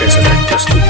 Cassette प्रस्तुत।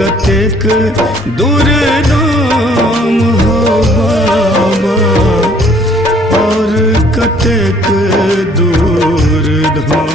कतेक दूर धाम हो बाबा और कतेक दूर धाम।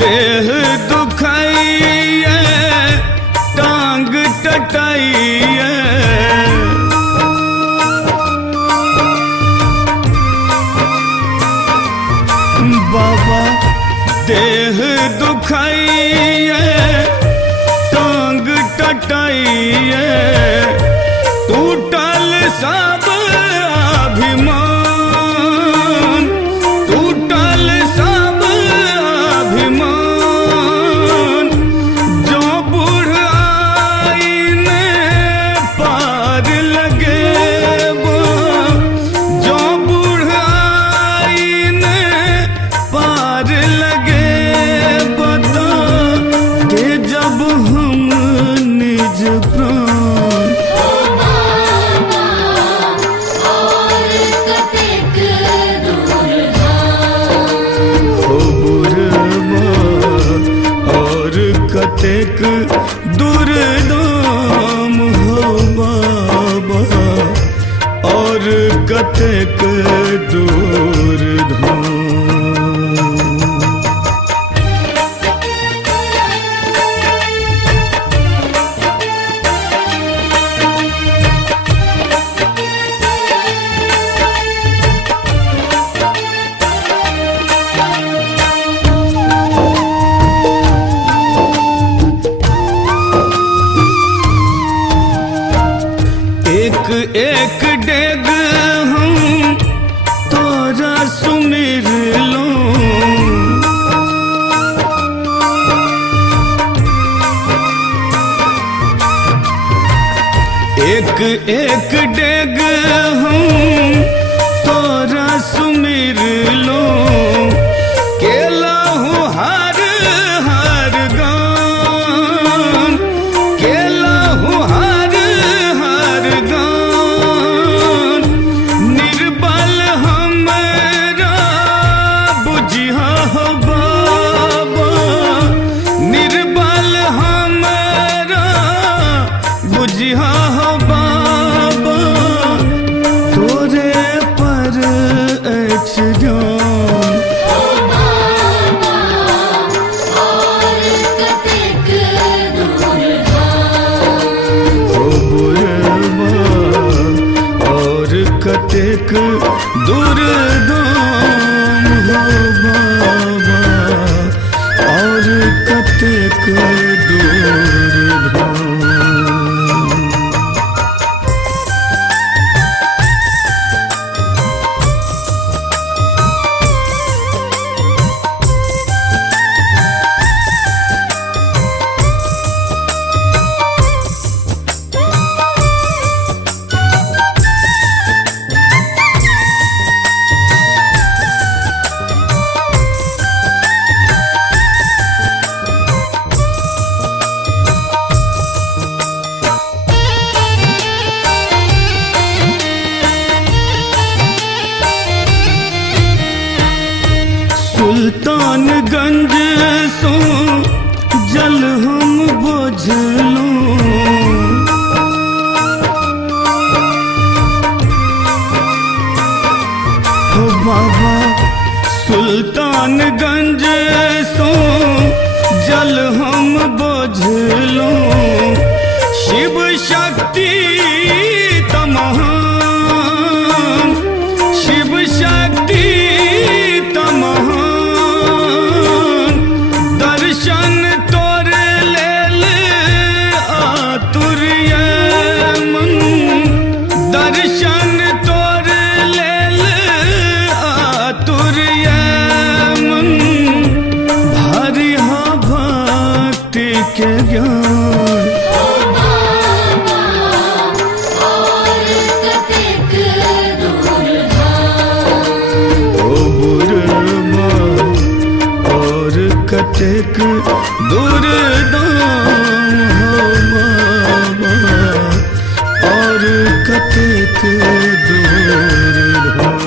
देह दुखाइए टांग टटाइए बाबा, देह दुखाइए टांग टटाइए, टूटल सब अभिमान, टूटल सब कतेक दूर धाम हो बाबा और कतेक दूर धाम। एक एक डेग हम तोरा सुमिर लो, एक एक डेग हम तोरा सुमिर लो, केला हूँ हर हर गान, केला हूँ हर हर गान, निर्बल हमरा बुझिया हो बाबा, निर्बल हमरा बुझिया हो बाबा, तोरे पर अछि ध्यान और कतेक दूर धाम हो बाबा और कतेक दूर धाम। गंज सो जल हम बोझलूं। हो बाबा सुल्तानगंज सो जल हम बोझलूं। शिव शक्ति तमहान, शिव शक्ति तमहान, दर्शन तोर लेल आतुर ये मन, दर्शन तोर लेल आतुर ये मन। भारी हा भक्ति के ज्ञान, कतेक दूर दाम हो बाबा, और कतेक दूर धाम।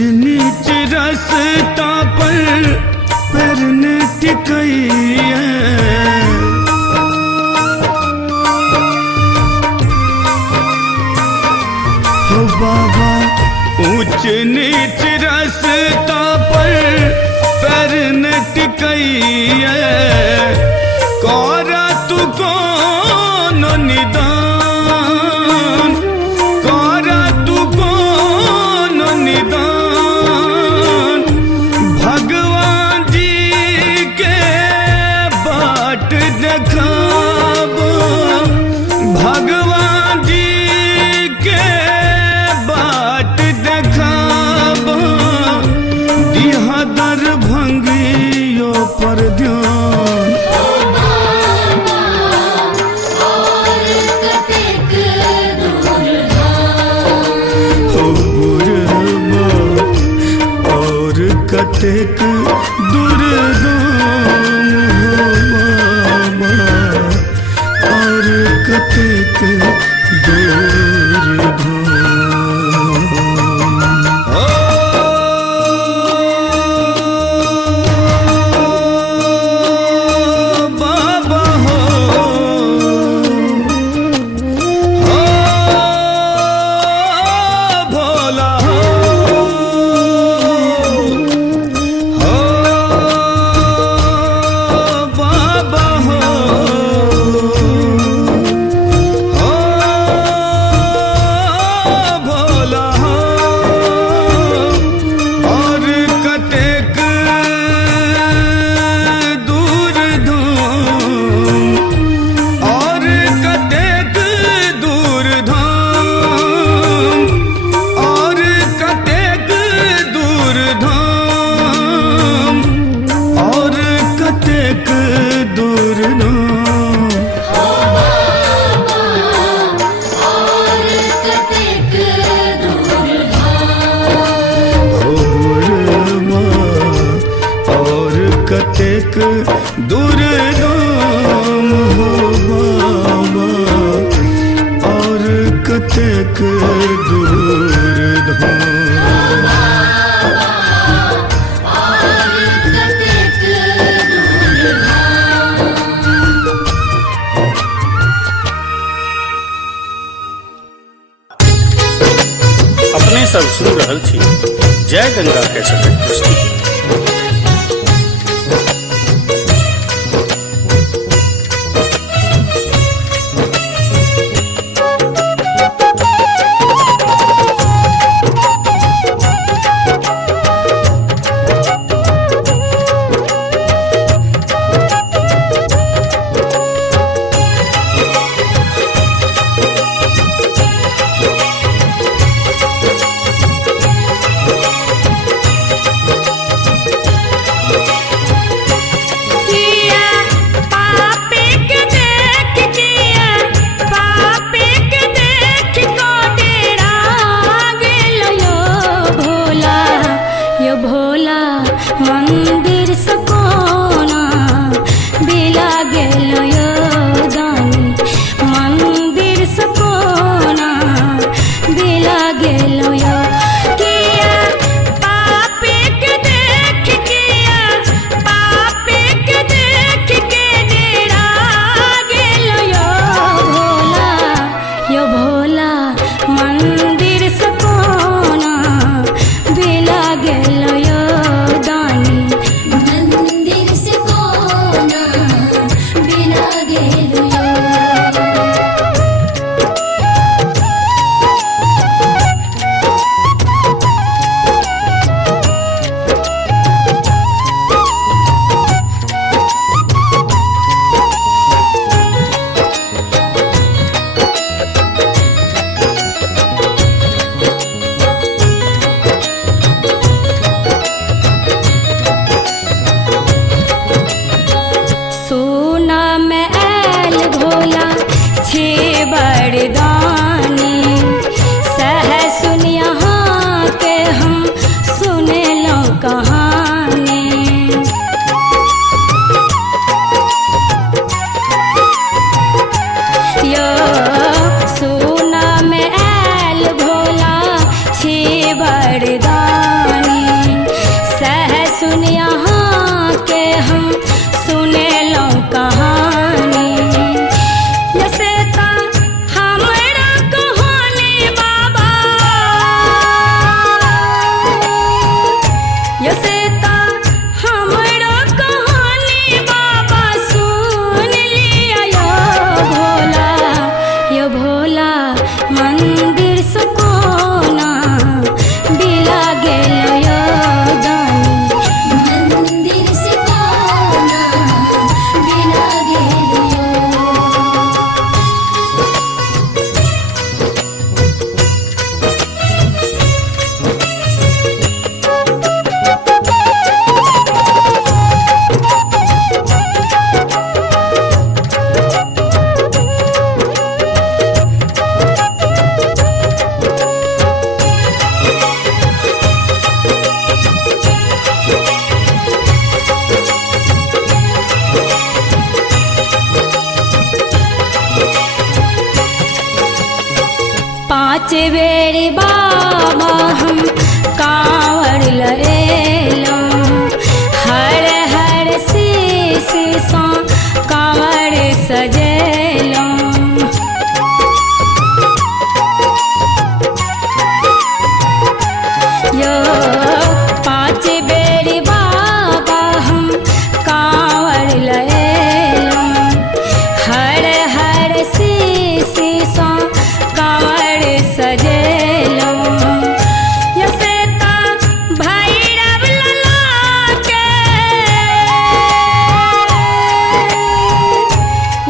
नीच रास्ता पर पैर न टिकइए, हो बाबा ऊंच नीच रास्ता पर पैर न टिकइए। कौरा तू कौन निदान, कौरा तू कौन निदान। भगवान जी के बाट देखाबो, भगवान जी के बाट देखाबो। दिहा दरभंगियों पर ध्यान, कतेक दूर दाम हो बाबा, और कतेक दूर धाम। ओ बाबा हो, हो भोला हो, कतेक दूर दाम हो बाबा, और कतेक दूर धाम। अपने सब सुन रहल छी जय गंगा कैसेट प्रस्तुति। पाँच बेरी बाबा हम कांवर लएलौं हर हर शीश सा कांवर सजेलौं यो पाँच बेरी बाबा हम कांवर लएलौं हर हर शीश सा कांवर सजेलौं यसेता भैरव लला के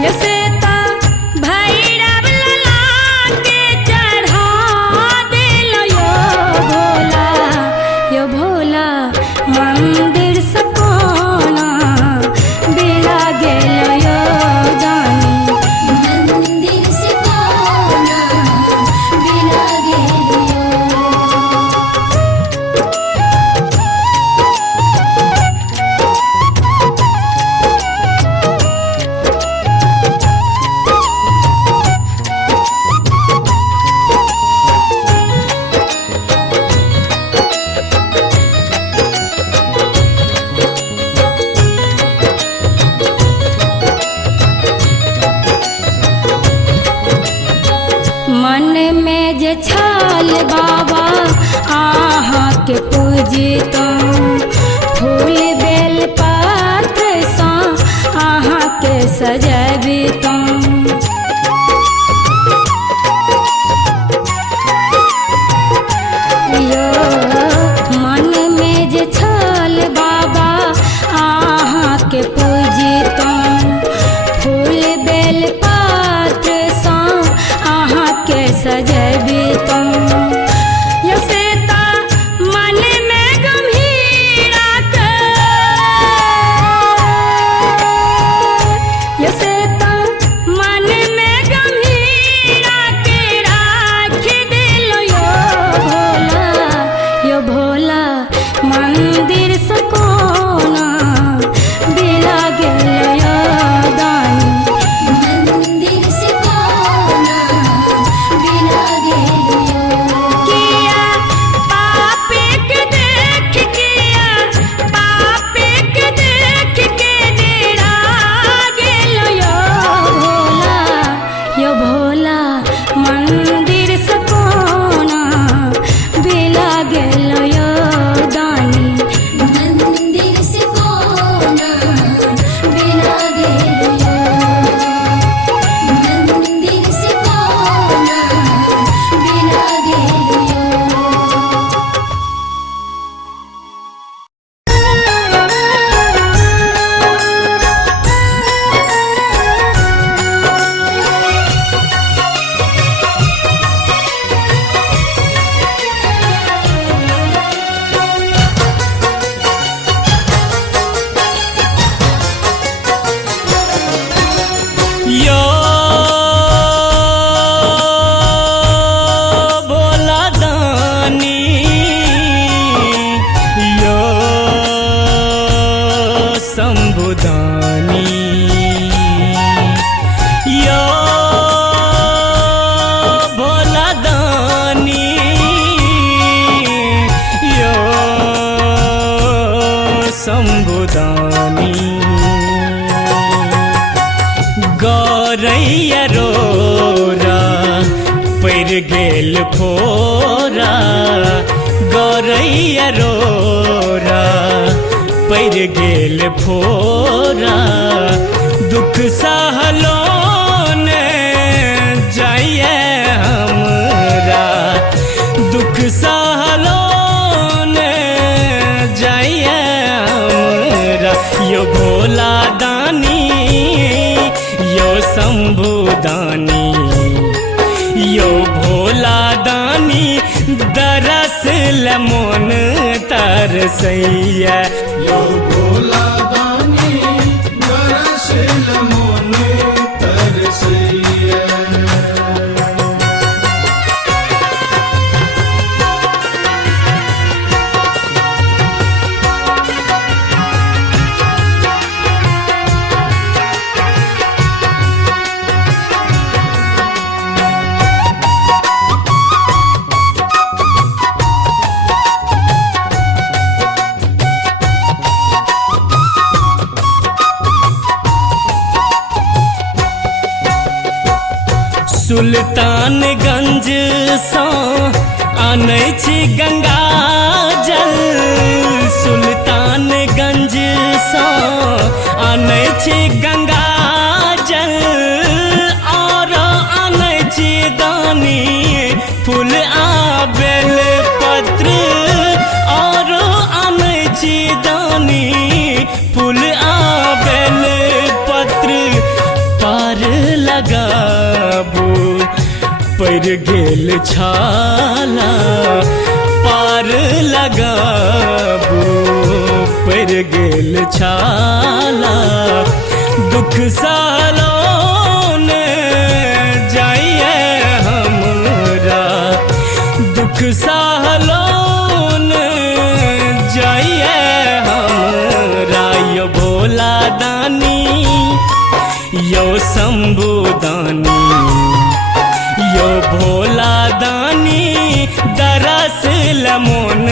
यसेता भैरव लला के चढ़ा देलो यो भोला मंदिर से कोना बिला गेलो यो जानी मंदिर से कोना बिला गेलियो मन में जे छल बाबा आहाँ के पूजितौं फूल बेल पत्र सा आहाँ के सजबितौं यो मन में जे छल बाबा आहाँ के पूजितौं फूल बेल पत्र सा आहाँ के सजबितौं यसेता मन में गंभीरा के यसेता मन में गंभीरा के राख दिलो यो भोला मंदिर से कोना बिला गेलो यो दानी मंदिर से कोना बिला गेलियो किया पापे के देख के डेरा गेलो यो भोला मंदिर से कोना बिला गेलो यो दानी मंदिर से कोना बिला गेलियो मंदिर से कोना बिला गेलियो यो भोला दानी यो शंभुदानी यो भोला दानी यो शंभुदानी गौरैया रोरा पैर गेल फोरा गौरैया रोरा पैर गेल फोरा दुख सहलो ने जाइए हमरा दुख सहलो ने जाइए हमरा यो भोला दानी यो शंभुदानी यो भोला दानी दरस लमोन तरसैया यो भोला दानी बरसिल मोन तरसैया सुल्तानगंज सँ आनै छी गंगा जल, सुल्तानगंज सँ आनै छी गंगा जल, और आनै छी दानी फूल आ बेल पत्र, और आनै छी दानी फूल आ बेल पत्र, पार लगाबू पड़ गेल छाला, पार लगाबू पड़ गेल छाला, दुख सालों ने जाइए हमरा, दुख सालों ने जाइए हमरा, यो भोला दानी यो शंभु दानी, यो भोला दानी दरस लमोन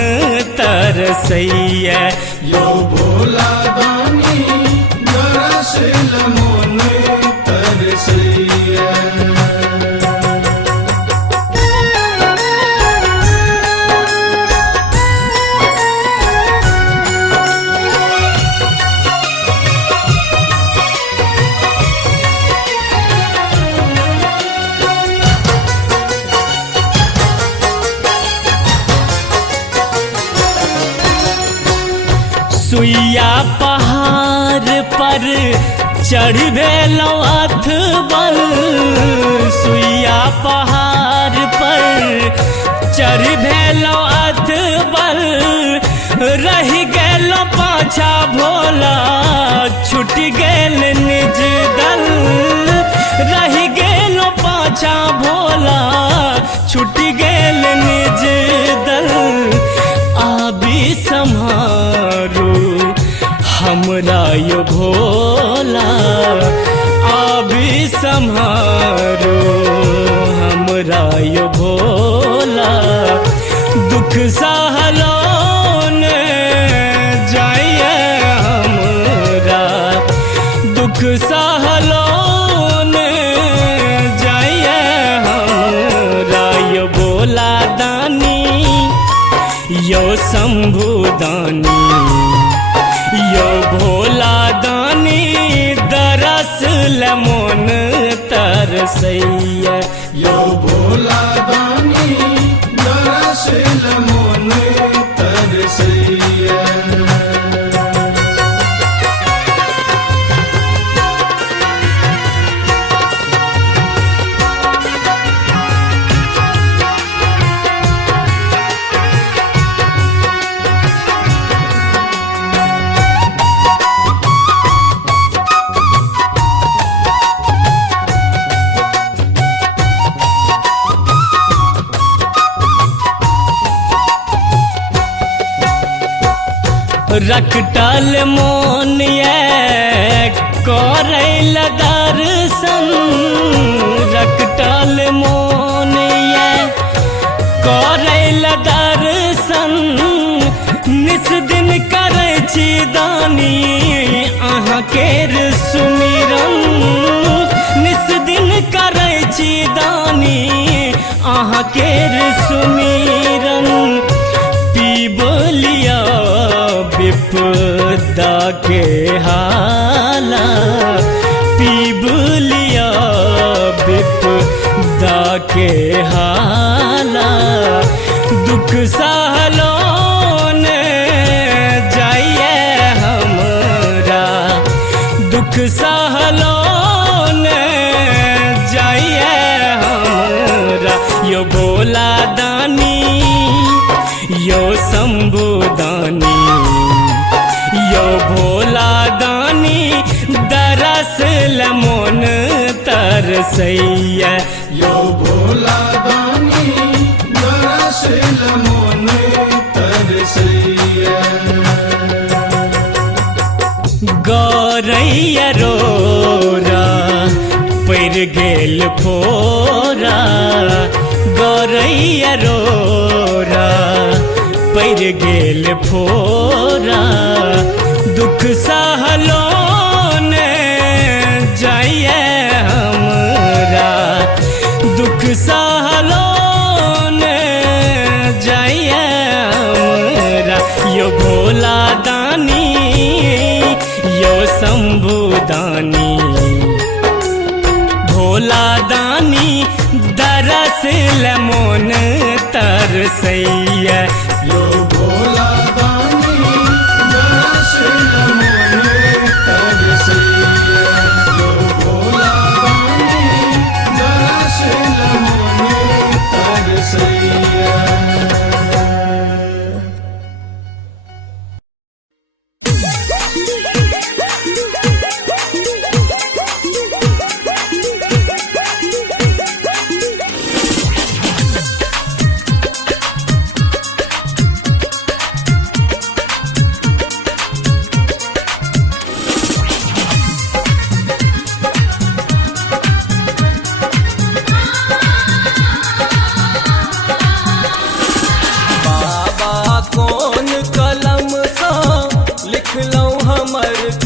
तरसैया, यो भोला दानी दरस लमोन तरसैया। सुइया पहाड़ पर चढ़ भेलौ अथबल, सुइया पहाड़ पर चढ़ भेलौ अथबल, रहि गेलौ पाछा भोला छूट गेल निज दल, रहि गेलौ पाछा भोला छूट गेल निज दल, आबी सम्हारू हमरा यो भोला, आबी सम्हारू हमरा यो भोला, दुख सहलों ने जाइए हमरा, दुख सहलों ने जाइए हमरा, यो भोला दानी यो शंभु दानी, यो भोला दानी दरस लमोन तरसैया, यो भोला दानी दरस लमोन तरसैया। रखटल मोन ये करैल दर्शन, रखटल मोन ये करैल दर्शन, निस दिन करै छी दानी अहाँ केर सुमिरन, निस दिन करै छी दानी अहाँ केर सुमिरन, पीबलिया विपदा के हाला, पीबलिया विपदा के हाला, दुख सहलों ने जाइए हमरा, दुख सहलों ने जाइए हमरा, यो भोला दानी यो शंभु दानी, यो भोला दानी दरस लमोन तरसैया, यो भोला दानी दरस लमोन तरसैया। गौरैया रोरा पड़ गेल फोरा, गौरैया रोरा पड़ गेल फोरा, दुख सहलों ने जाइए हमरा, कहलो ने जाइए हमरा यो भोला दानी यो शंभु दानी भोला दानी दरस लमोन तरसैया यो भोला दानी दरस लमोन तरसैया यो भोला दानी दरस लमोन तरसैया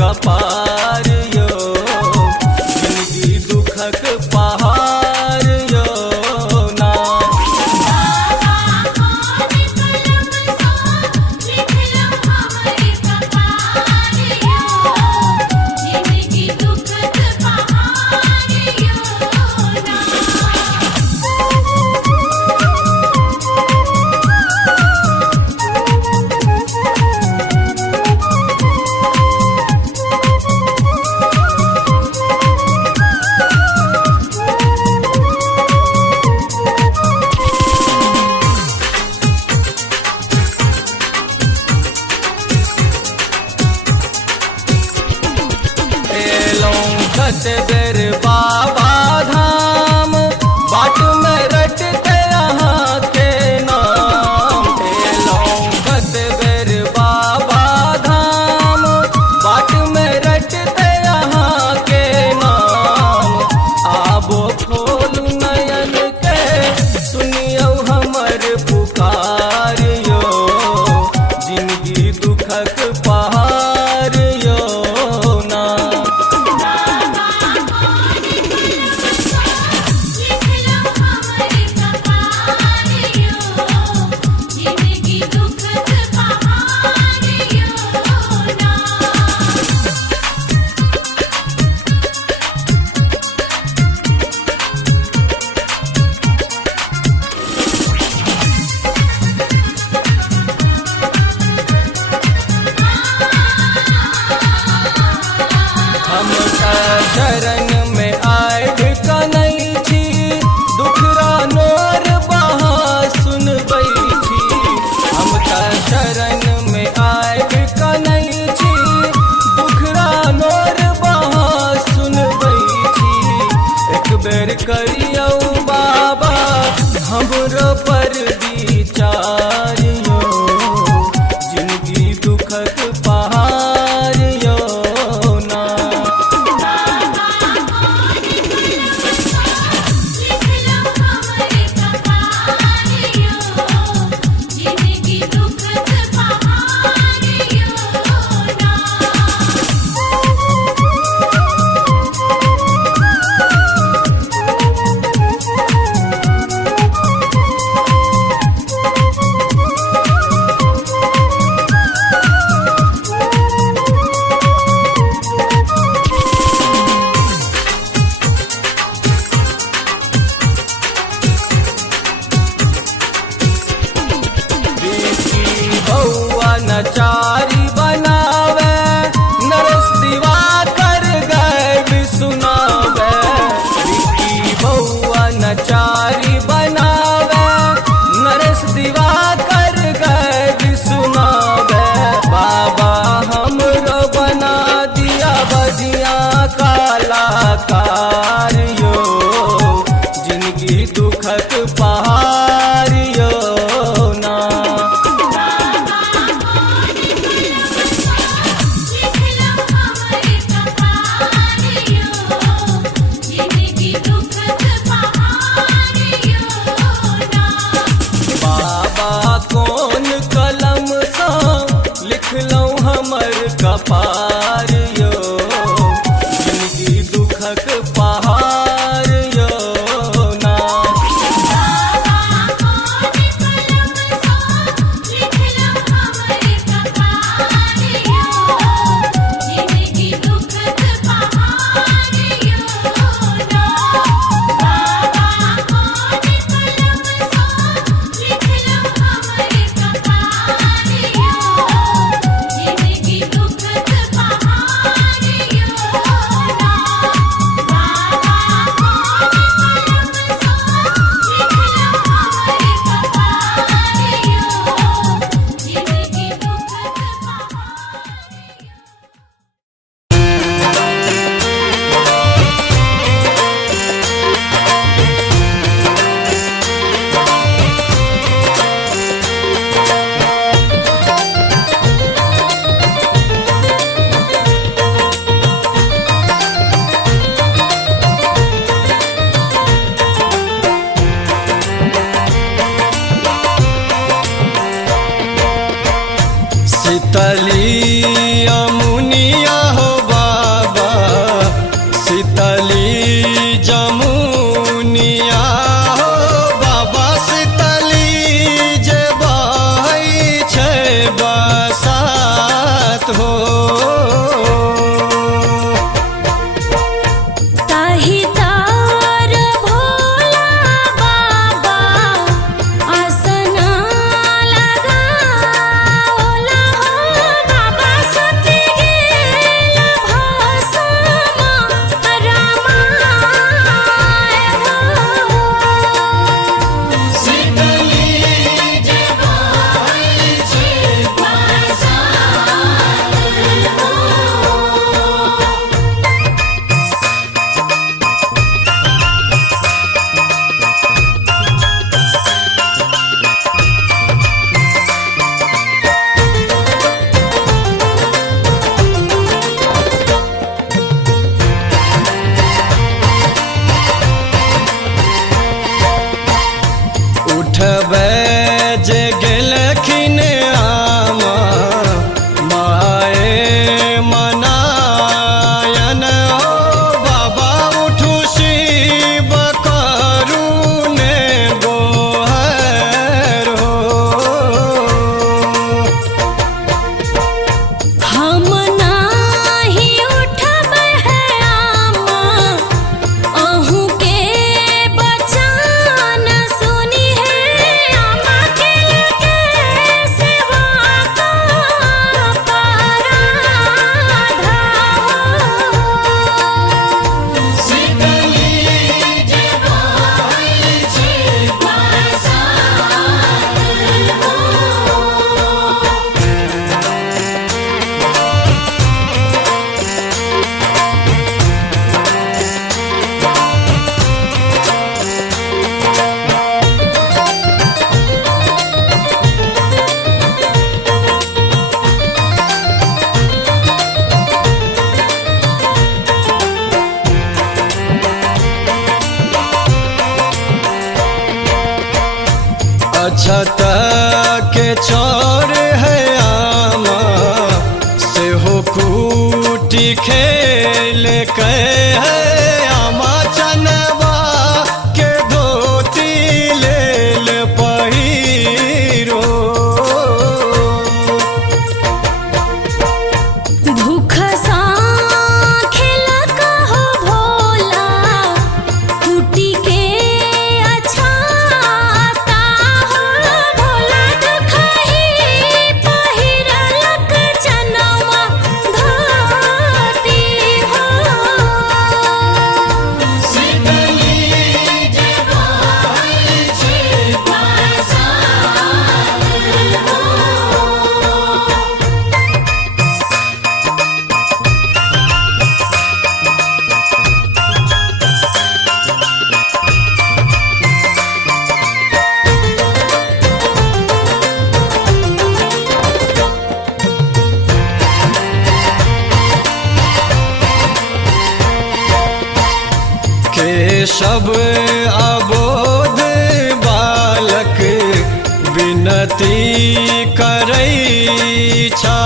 कपार यो जिंदगी दुखक पहाड़ यो ना बेर बाबा धाम बाट में रटते यहाँ के नाम लौकत बेर बाबा धाम बाट में रटते यहाँ के नाम आबो खोल नयन के सुनियो हमर पुकार यो जिंदगी दुखक पहाड़ यो ना शरण में आए कनई छी दुखरा नोर बहा सुनबै छी हम शरण में आए कनई छी दुखरा नोर बहा सुनबै छी एक बेर करियौ बाबा हमरो पर विचार यो जिंदगी दुखक पहाड़ यो ना नचारी बनावे नरस दिवाकर गए सुनावे विकी बउआ नचारी बनावे नरस दिवाकर गए सुनावे बाबा हमरो बना दिया बजिया कलाकार यो जिंदगी दुखक पहाड़ यो ना कपार यो जिंदगी दुखक पहाड़ यो ना शीतली यमुनिया हो बाबा शीतली जमुनिया हो बाबा शीतली जे बहै छै बसात हो ताहि तार भोला बाबा आसना लगाओला हो बाबा सती गेल भाषमा रामाय हो उठबै जे गेलखिन आमा माए मनायन हो बाबा उठू शिव करुणे गोहर हो हम नाही उठबै है आमा अहूँ के बचान सुनी है आमा के लगे सेवा का पराधा अछत के चौर है आमा सेहो कूटी खेल के है आमा चनबा के धोती लेल पहिरो भूख साँखिल कहो भोला कुटी के अछाता हो भोला दुखही पहिरलक चनवा धोती हो केशव अबोध बालक विनती करै छा